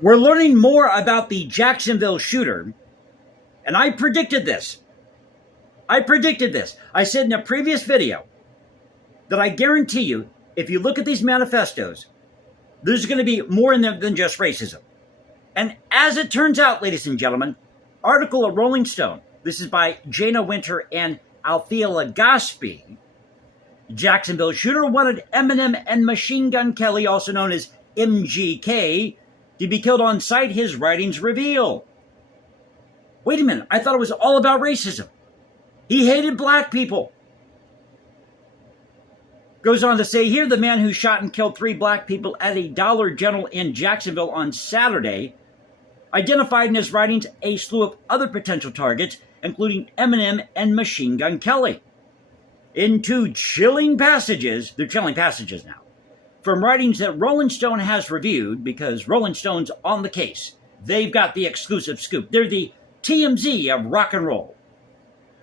We're learning more about the Jacksonville shooter, and I predicted this. I said in a previous video that I guarantee you, if you look at these manifestos, there's going to be more in them than just racism. And as it turns out, ladies and gentlemen, article of Rolling Stone, this is by Jana Winter and Althea Legaspi, Jacksonville shooter wanted Eminem and Machine Gun Kelly, also known as MGK, to be killed on sight, his writings reveal. Wait a minute, I thought it was all about racism. He hated black people. Goes on to say here, the man who shot and killed 3 black people at a Dollar General in Jacksonville on Saturday identified in his writings a slew of other potential targets, including Eminem and Machine Gun Kelly. In 2 chilling passages, they're chilling passages now, from writings that Rolling Stone has reviewed, because Rolling Stone's on the case. They've got the exclusive scoop. They're the TMZ of rock and roll.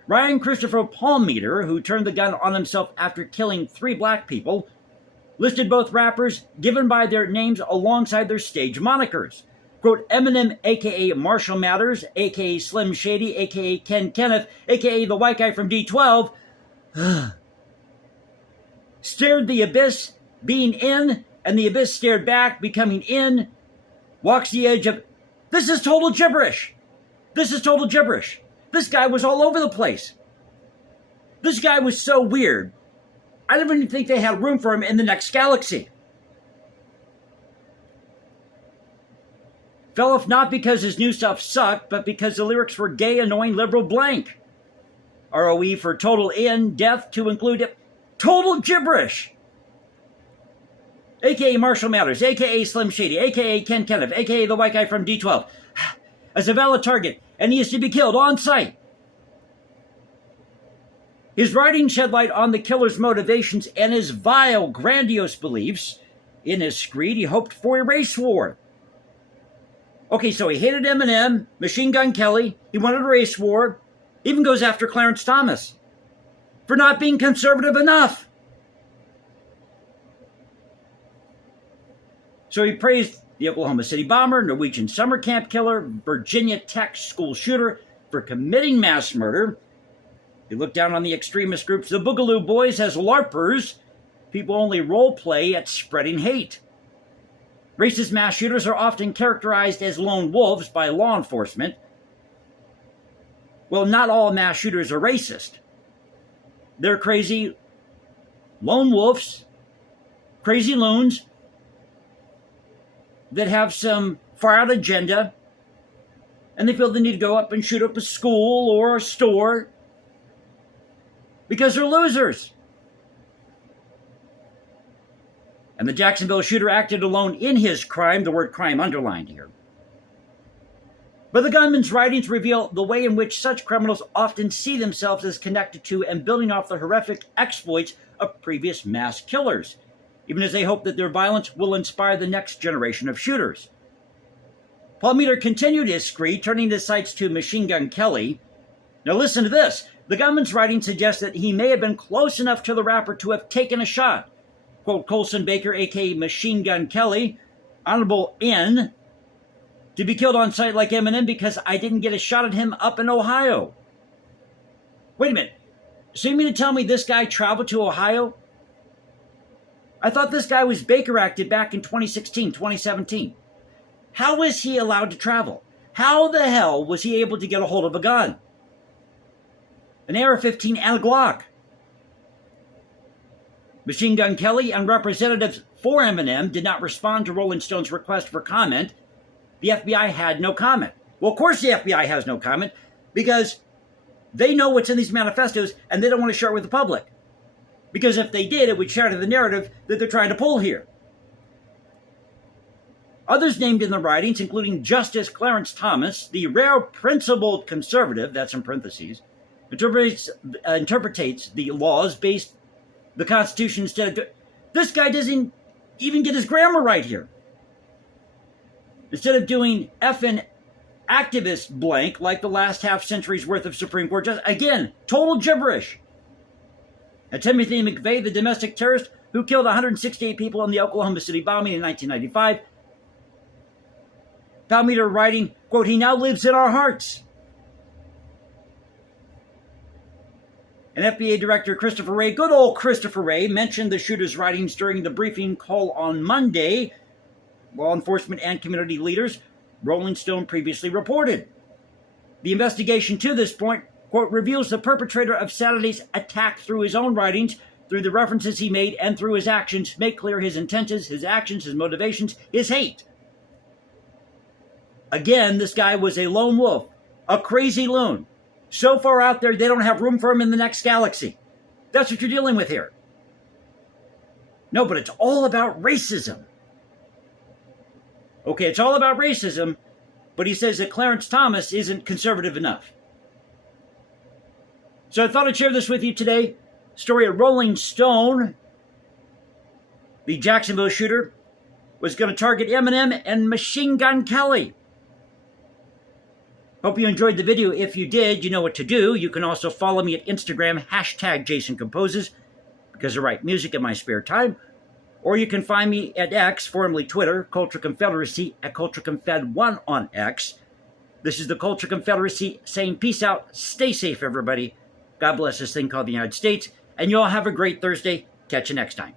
Ryan Christopher Palmeter, who turned the gun on himself after killing 3 black people, listed both rappers given by their names alongside their stage monikers. Quote, Eminem, a.k.a. Marshall Mathers, a.k.a. Slim Shady, a.k.a. Ken Kenneth, a.k.a. the white guy from D12, stared the abyss, being in, and the abyss stared back, becoming in, walks the edge of, this is total gibberish. This is total gibberish. This guy was all over the place. This guy was so weird, I don't even think they had room for him in the next galaxy. Fell off not because his new stuff sucked, but because the lyrics were gay, annoying, liberal blank. ROE for total in, death to include it. Total gibberish. A.k.a. Marshall Mathers, a.k.a. Slim Shady, a.k.a. Ken Kenneth, a.k.a. the white guy from D12, as a valid target, and he is to be killed on sight. His writing shed light on the killer's motivations and his vile, grandiose beliefs. In his screed, he hoped for a race war. Okay, so he hated Eminem, Machine Gun Kelly, he wanted a race war, even goes after Clarence Thomas for not being conservative enough. So he praised the Oklahoma City bomber, Norwegian summer camp killer, Virginia Tech school shooter for committing mass murder. He looked down on the extremist groups, the Boogaloo Boys, as LARPers, people only role play at spreading hate. Racist mass shooters are often characterized as lone wolves by law enforcement. Well, not all mass shooters are racist. They're crazy lone wolves, crazy loons that have some far-out agenda, and they feel the need to go up and shoot up a school or a store because they're losers. And the Jacksonville shooter acted alone in his crime, the word crime underlined here. But the gunman's writings reveal the way in which such criminals often see themselves as connected to and building off the horrific exploits of previous mass killers, even as they hope that their violence will inspire the next generation of shooters. Palmeter continued his screed, turning his sights to Machine Gun Kelly. Now listen to this. The gunman's writing suggests that he may have been close enough to the rapper to have taken a shot. Quote, Colson Baker, a.k.a. Machine Gun Kelly, Honorable N, to be killed on sight like Eminem because I didn't get a shot at him up in Ohio. Wait a minute. So you mean to tell me this guy traveled to Ohio? I thought this guy was Baker acted back in 2016, 2017. How was he allowed to travel? How the hell was he able to get a hold of a gun? An AR-15 and a Glock. Machine Gun Kelly and representatives for Eminem did not respond to Rolling Stone's request for comment. The FBI had no comment. Well, of course the FBI has no comment because they know what's in these manifestos and they don't want to share it with the public. Because if they did, it would share to the narrative that they're trying to pull here. Others named in the writings, including Justice Clarence Thomas, the rare principled conservative, that's in parentheses, interpretates the laws based the Constitution instead of... This guy doesn't even get his grammar right here. Instead of doing effing activist blank like the last half century's worth of Supreme Court justice. Again, total gibberish. And Timothy McVeigh, the domestic terrorist who killed 168 people in the Oklahoma City bombing in 1995, Palmito writing, quote, "He now lives in our hearts." And FBI Director Christopher Wray, good old Christopher Wray, mentioned the shooter's writings during the briefing call on Monday. Law enforcement and community leaders, Rolling Stone previously reported. The investigation to this point, quote, "reveals the perpetrator of Saturday's attack through his own writings, through the references he made, and through his actions, make clear his intentions, his actions, his motivations, his hate." Again, this guy was a lone wolf, a crazy loon. So far out there, they don't have room for him in the next galaxy. That's what you're dealing with here. No, but it's all about racism. Okay, it's all about racism, but he says that Clarence Thomas isn't conservative enough. So I thought I'd share this with you today. Story of Rolling Stone. The Jacksonville shooter was going to target Eminem and Machine Gun Kelly. Hope you enjoyed the video. If you did, you know what to do. You can also follow me at Instagram, #JasonComposes, because I write music in my spare time. Or you can find me at X, formerly Twitter, Culture Confederacy, at CultureConfed1 on X. This is the Culture Confederacy saying peace out. Stay safe, everybody. God bless this thing called the United States. And you all have a great Thursday. Catch you next time.